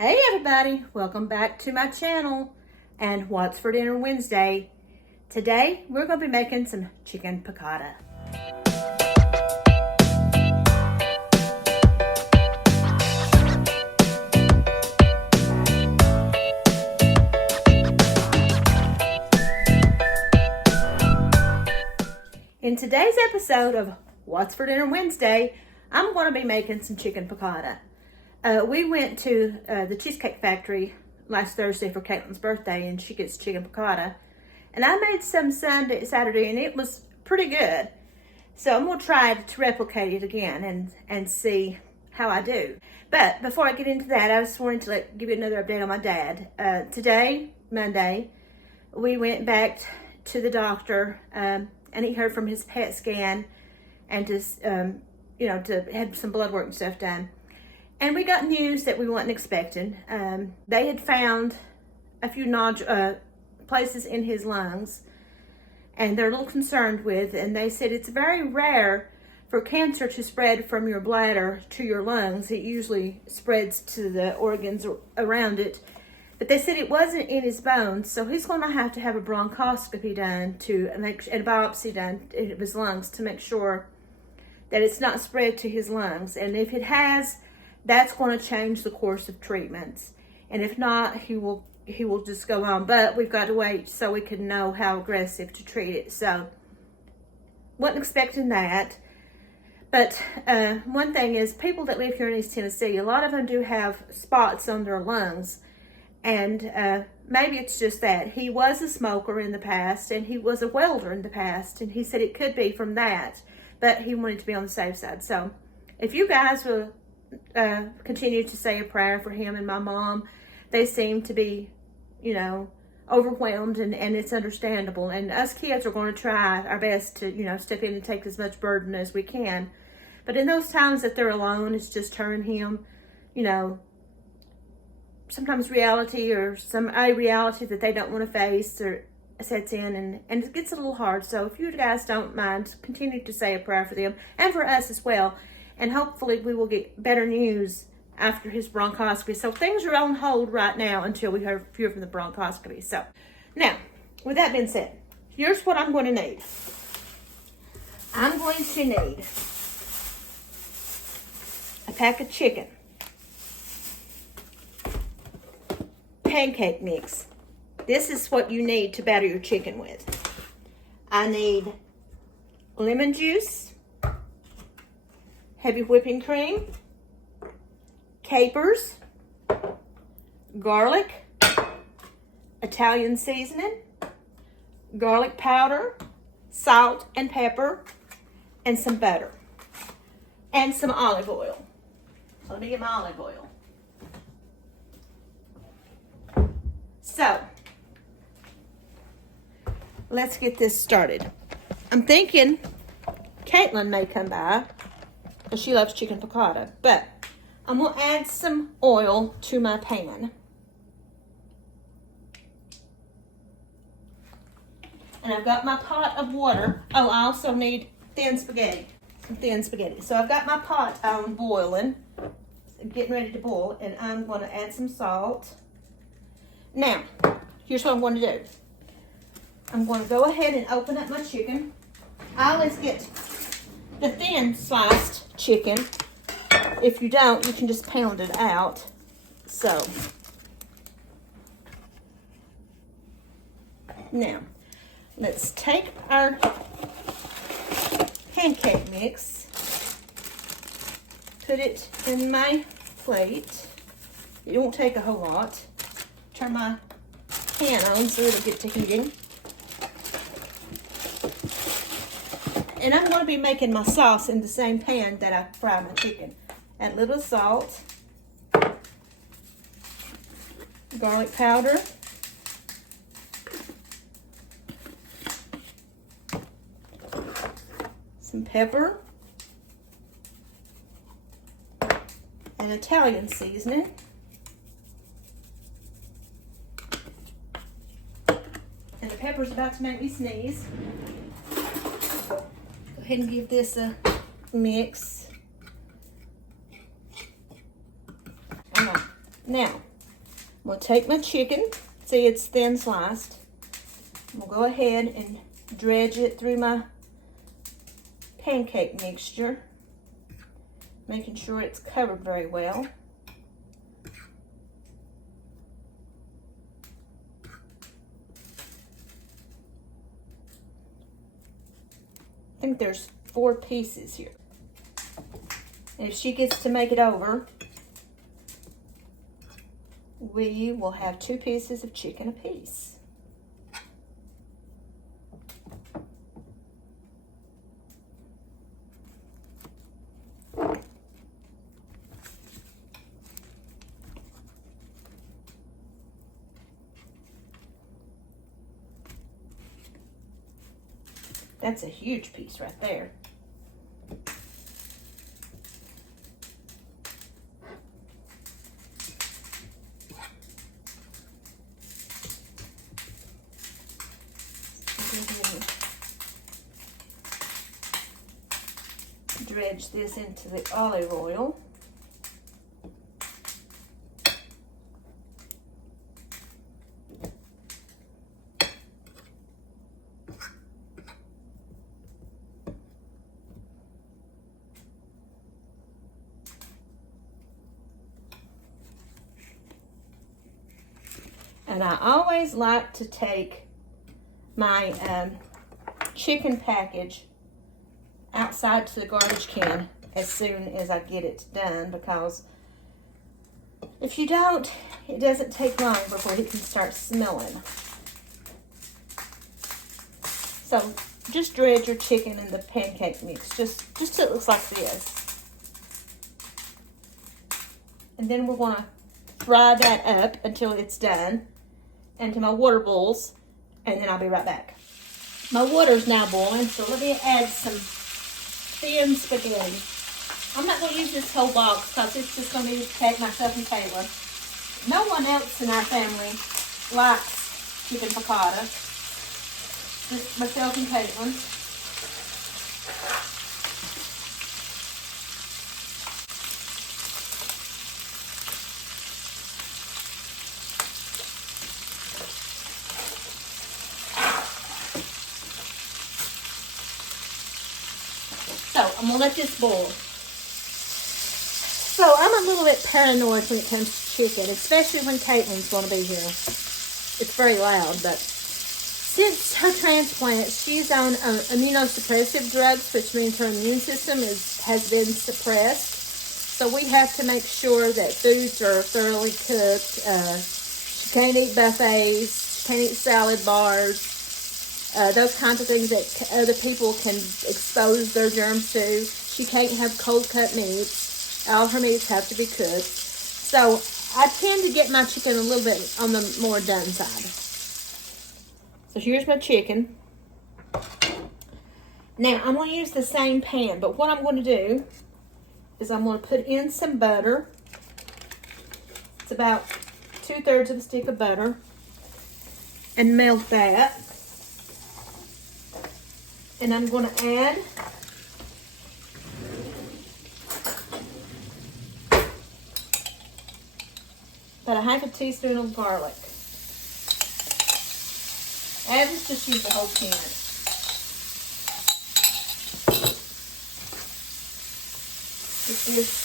Hey everybody, welcome back to my channel and what's for dinner Wednesday. Today we're going to be making some chicken piccata. In today's episode of What's for Dinner Wednesday, I'm going to be making some chicken piccata. We went to the Cheesecake Factory last Thursday for Kaitlyn's birthday, and she gets chicken piccata. And I made some Saturday, and it was pretty good. So I'm going to try to replicate it again and see how I do. But before I get into that, I just wanted to give you another update on my dad. Today, Monday, we went back to the doctor, and he heard from his PET scan and just, to have some blood work and stuff done. And we got news that we weren't expecting. They had found a few places in his lungs, and they're a little concerned with, and they said it's very rare for cancer to spread from your bladder to your lungs. It usually spreads to the organs around it. But they said it wasn't in his bones, so he's going to have a bronchoscopy done and a biopsy done in his lungs to make sure that it's not spread to his lungs. And if it has, that's going to change the course of treatments. And if not, he will just go on. But we've got to wait so we can know how aggressive to treat it. So, wasn't expecting that. But one thing is, people that live here in East Tennessee, a lot of them do have spots on their lungs. And maybe it's just that. He was a smoker in the past, and he was a welder in the past. And he said it could be from that. But he wanted to be on the safe side. So, if you guys will continue to say a prayer for him and my mom. They seem to be, overwhelmed, and it's understandable. And us kids are going to try our best to, step in and take as much burden as we can. But in those times that they're alone, it's just her and him, sometimes reality or a reality that they don't want to face or sets in, and it gets a little hard. So if you guys don't mind, continue to say a prayer for them and for us as well. And hopefully we will get better news after his bronchoscopy. So things are on hold right now until we hear from the bronchoscopy. So now, with that being said, here's what I'm going to need. I'm going to need a pack of chicken, pancake mix. This is what you need to batter your chicken with. I need lemon juice, heavy whipping cream, capers, garlic, Italian seasoning, garlic powder, salt and pepper, and some butter, and some olive oil. So let me get my olive oil. So, let's get this started. I'm thinking Kaitlyn may come by, because she loves chicken piccata, but I'm going to add some oil to my pan. And I've got my pot of water. Oh, I also need some thin spaghetti. So I've got my pot on boiling, getting ready to boil, and I'm going to add some salt. Now, here's what I'm going to do. I'm going to go ahead and open up my chicken. I always get the thin sliced chicken. If you don't, you can just pound it out. So, now, let's take our pancake mix, put it in my plate. It won't take a whole lot. Turn my pan on so it'll get to heating. And I'm going to be making my sauce in the same pan that I fry my chicken. Add a little salt, garlic powder, some pepper, and Italian seasoning. And the pepper's about to make me sneeze. Go ahead and give this a mix. Now, I'm gonna take my chicken, see it's thin sliced. I'm gonna go ahead and dredge it through my pancake mixture, making sure it's covered very well. I think there's 4 pieces here. And if she gets to make it over, we will have 2 pieces of chicken apiece. That's a huge piece right there. Dredge this into the olive oil. And I always like to take my chicken package outside to the garbage can as soon as I get it done, because if you don't, it doesn't take long before it can start smelling. So just dredge your chicken in the pancake mix, just till it looks like this. And then we're gonna fry that up until it's done into my water bowls, and then I'll be right back. My water's now boiling, so let me add some thin spaghetti. I'm not going to use this whole box because it's just going to be take myself and Kaitlyn. No one else in our family likes chicken piccata. Just myself and Kaitlyn. So I'm going to let this boil. So I'm a little bit paranoid when it comes to chicken, especially when Kaitlyn's going to be here. It's very loud, but since her transplant, she's on immunosuppressive drugs, which means her immune system has been suppressed. So we have to make sure that foods are thoroughly cooked. She can't eat buffets. She can't eat salad bars. Those kinds of things that other people can expose their germs to. She can't have cold cut meats. All her meats have to be cooked. So I tend to get my chicken a little bit on the more done side. So here's my chicken. Now I'm going to use the same pan, but what I'm going to do is I'm going to put in some butter. It's about 2/3 of a stick of butter, and melt that. And I'm going to add about 1/2 teaspoon of garlic. Average, just use the whole can. Get this.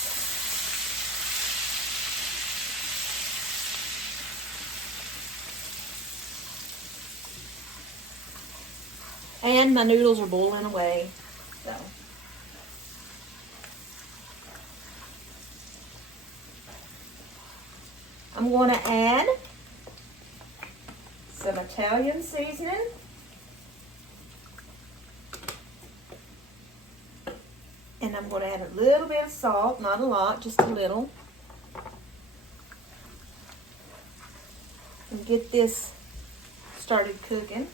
And my noodles are boiling away. So I'm going to add some Italian seasoning. And I'm going to add a little bit of salt, not a lot, just a little. And get this started cooking.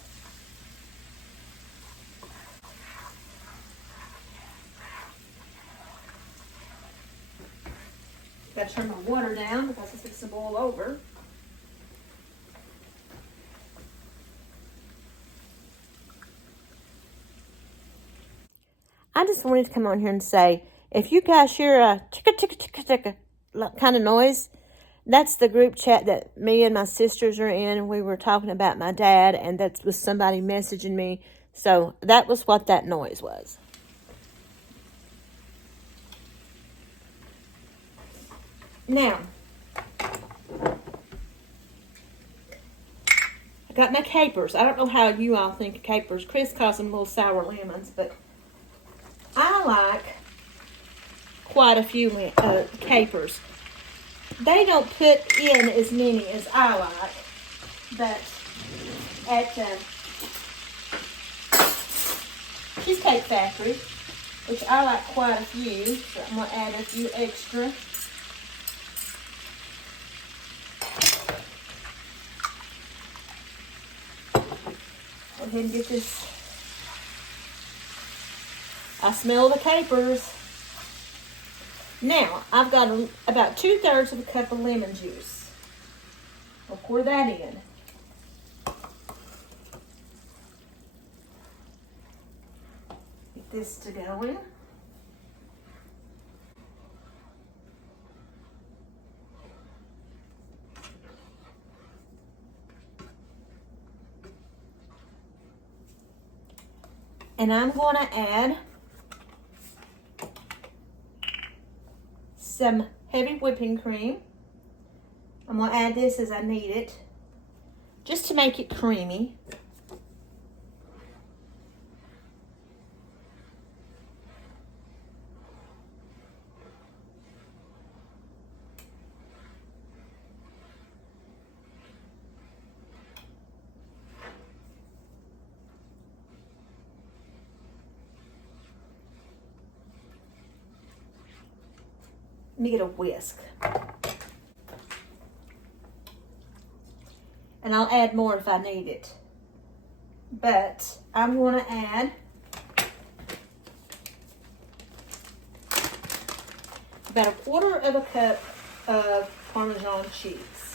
Got to turn my water down because it's fixing to boil over. I just wanted to come on here and say, if you guys hear a chicka chicka chicka chicka kind of noise, That's the group chat that me and my sisters are in. We were talking about my dad, and that was somebody messaging me. So that was what that noise was. Now, I got my capers. I don't know how you all think of capers. Chris calls them little sour lemons, but I like quite a few capers. They don't put in as many as I like, but at Cheesecake Factory, which I like quite a few, so I'm going to add a few extra. Go ahead and get this. I smell the capers. Now, I've got about 2/3 of a cup of lemon juice. I'll pour that in. Get this to go in. And I'm going to add some heavy whipping cream. I'm going to add this as I need it, just to make it creamy. Let me get a whisk. And I'll add more if I need it. But I'm going to add about 1/4 of a cup of Parmesan cheese.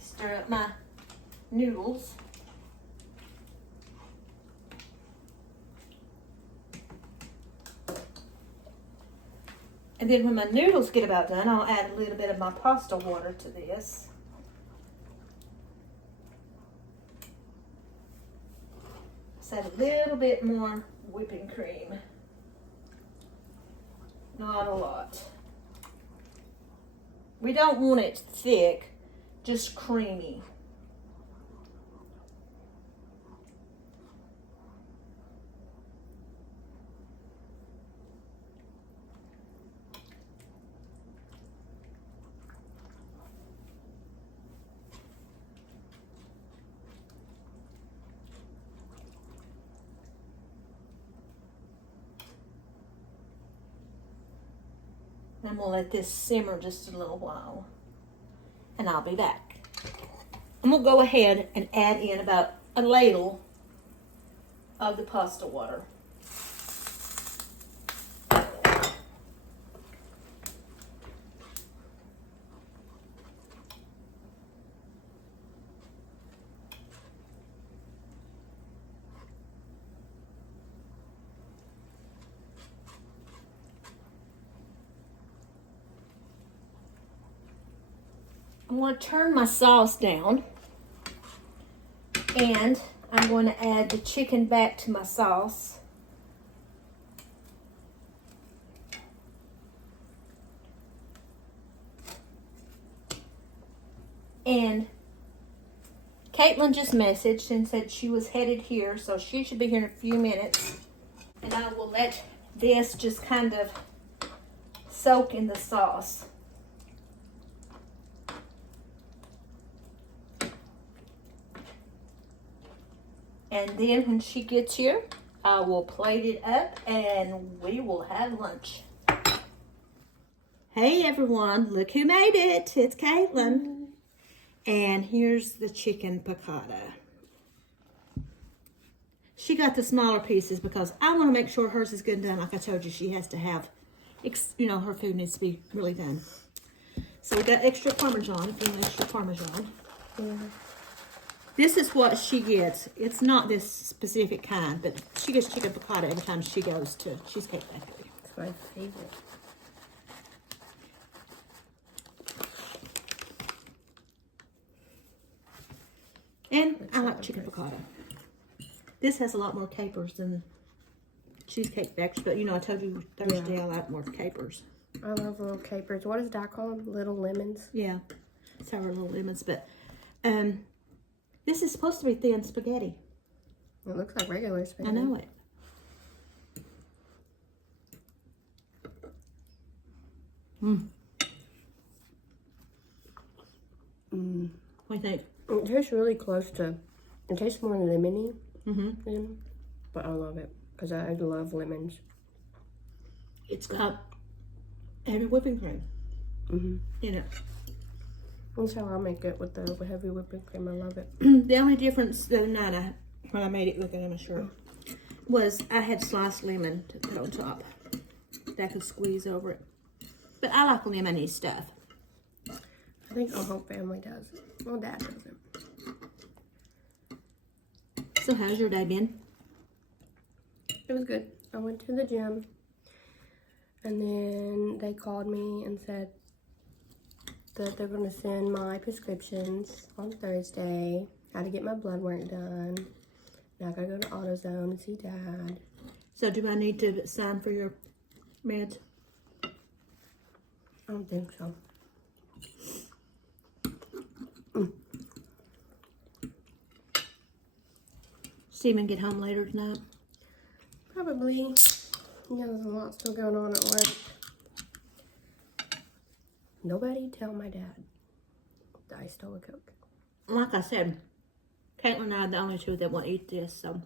Stir up my noodles. And then when my noodles get about done, I'll add a little bit of my pasta water to this. Just add a little bit more whipping cream. Not a lot. We don't want it thick, just creamy. I'm going to let this simmer just a little while, and I'll be back. I'm going to go ahead and add in about a ladle of the pasta water. I'm going to turn my sauce down, and I'm going to add the chicken back to my sauce. And Kaitlyn just messaged and said she was headed here, so she should be here in a few minutes. And I will let this just kind of soak in the sauce. And then when she gets here, I will plate it up and we will have lunch. Hey everyone, look who made it. It's Kaitlyn. And here's the chicken piccata. She got the smaller pieces because I want to make sure hers is good and done. Like I told you, she has to have, her food needs to be really done. So we got extra Parmesan, if you want extra Parmesan. Yeah. This is what she gets. It's not this specific kind, but she gets chicken piccata every time she goes to Cheesecake Factory. It's my favorite. And I like chicken piccata. This has a lot more capers than Cheesecake Factory, but I told you Thursday I like more capers. I love little capers. What does that call them? Little lemons? Yeah, sour little lemons, but this is supposed to be thin spaghetti. It looks like regular spaghetti. I know it. What do you think? It tastes really close to, it tastes more lemony, Mm-hmm. but I love it because I love lemons. It's got heavy whipping cream in it. That's how I make it with the heavy whipping cream. I love it. The only difference the other night when I made it, look at my shirt, was I had sliced lemon to put on top that could squeeze over it. But I like lemony stuff. I think our whole family does. Well, Dad doesn't. So how's your day been? It was good. I went to the gym, and then they called me and said that they're going to send my prescriptions on Thursday. How to get my blood work done. Now I got to go to AutoZone and see Dad. So do I need to sign for your meds? I don't think so. Steven get home later tonight? Probably. Yeah, there's a lot still going on at work. Nobody tell my dad that I stole a Coke. Like I said, Kaitlyn and I are the only two that won't eat this, so.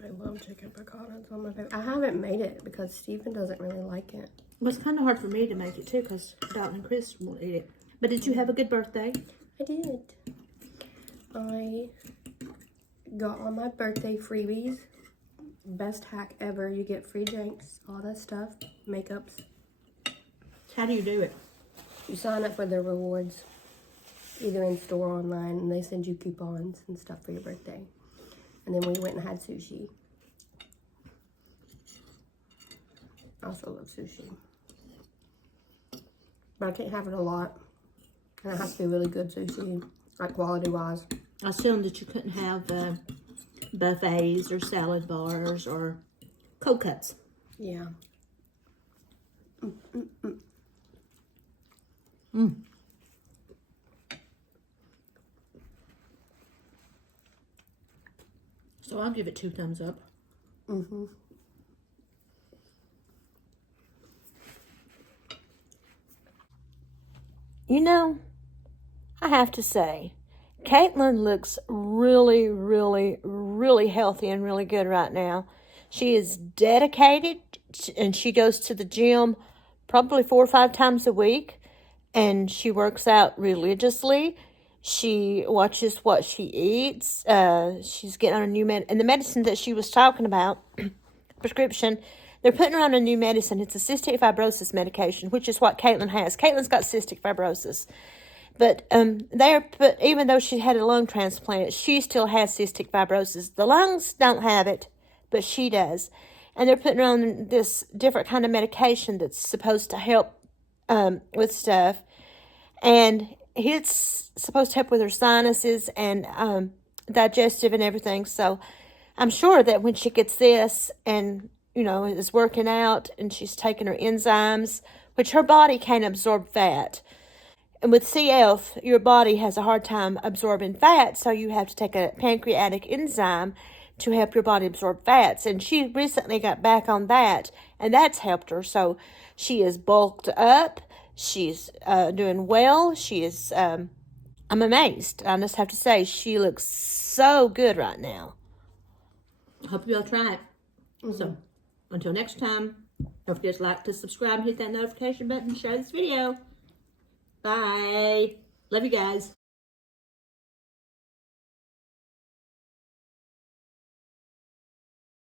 I love chicken piccata. It's one of my favorite. I haven't made it because Stephen doesn't really like it. Well, it's kind of hard for me to make it too because Dalton and Chris won't eat it. But did you have a good birthday? I did. I got all my birthday freebies. Best hack ever. You get free drinks, all that stuff, makeups. How do you do it? You sign up for their rewards, either in store or online, and they send you coupons and stuff for your birthday. And then we went and had sushi. I also love sushi. But I can't have it a lot. And it has to be really good sushi, like quality-wise. I assumed that you couldn't have buffets or salad bars or cold cuts. Yeah. So I'll give it 2 thumbs up. I have to say, Kaitlyn looks really, really, really healthy and really good right now. She is dedicated and she goes to the gym probably 4 or 5 times a week, and she works out religiously. She watches what she eats. She's getting on a new and the medicine that she was talking about, prescription, they're putting her on a new medicine. It's a cystic fibrosis medication, which is what Kaitlyn has. Kaitlyn's got cystic fibrosis. But even though she had a lung transplant, she still has cystic fibrosis. The lungs don't have it, but she does. And they're putting her on this different kind of medication that's supposed to help with stuff. And it's supposed to help with her sinuses and digestive and everything. So I'm sure that when she gets this and, is working out and she's taking her enzymes, which her body can't absorb fat. And with CF, your body has a hard time absorbing fat, so you have to take a pancreatic enzyme to help your body absorb fats. And she recently got back on that, and that's helped her. So she is bulked up. She's doing well. She is, I'm amazed. I just have to say, she looks so good right now. I hope you'll try it. So, until next time, Don't forget to like, to subscribe, and hit that notification button, and share this video. Bye. Love you guys.